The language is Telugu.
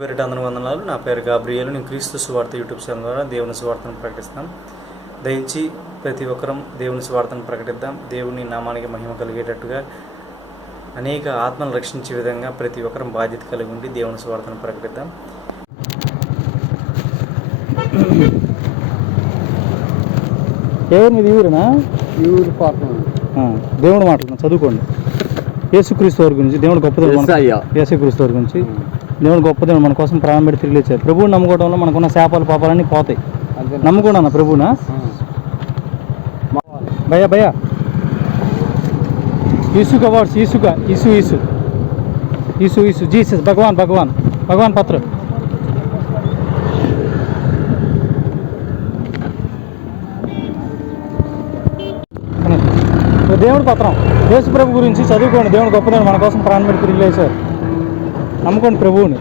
పేరిట అందరి వందనాలు నా పేరు గాబ్రియేలు. నేను క్రీస్తు సువార్త యూట్యూబ్ ఛానల్ ద్వారా దేవుని సువార్తను ప్రకటిస్తాం. దయించి ప్రతి ఒక్కరం దేవుని సువార్తను ప్రకటిద్దాం. దేవుని నామానికి మహిమ కలిగేటట్టుగా అనేక ఆత్మలు రక్షించే విధంగా ప్రతి ఒక్కరం బాధ్యత కలిగి ఉండి దేవుని సువార్తను ప్రకటిద్దాం. ఎవరు మీది? ఊరేనా? ఊరు పాపం ఆ, దేవుడు మాట్లాడుతున్నాం చదువుకోండి. యేసుక్రీస్తు వారి గురించి దేవుడు యేసయ్య. యేసుక్రీస్తు వారి గురించి. దేవుడు గొప్పదేవుడు మన కోసం ప్రాణం పెట్టి తిరిగి వచ్చారు ప్రభువుని నమ్ముకోవడం వల్ల మనకున్న శాపాలు పాపాలన్నీ పోతాయి. నమ్ముకోండి అన్న ప్రభునా భయ భయ ఇసుక వర్డ్స్ ఇసుక ఇసు ఇసు. ఇసు ఇసు. జీసస్ భగవాన్ భగవాన్. భగవాన్ పత్ర. దేవుడి పత్రం. యేసుప్రభు గురించి చదువుకోండి దేవుడు గొప్పదేవుడు మన కోసం ప్రాణం పెట్టి తిరిగి లేచారు నమ్ముకోండి ప్రభువుని.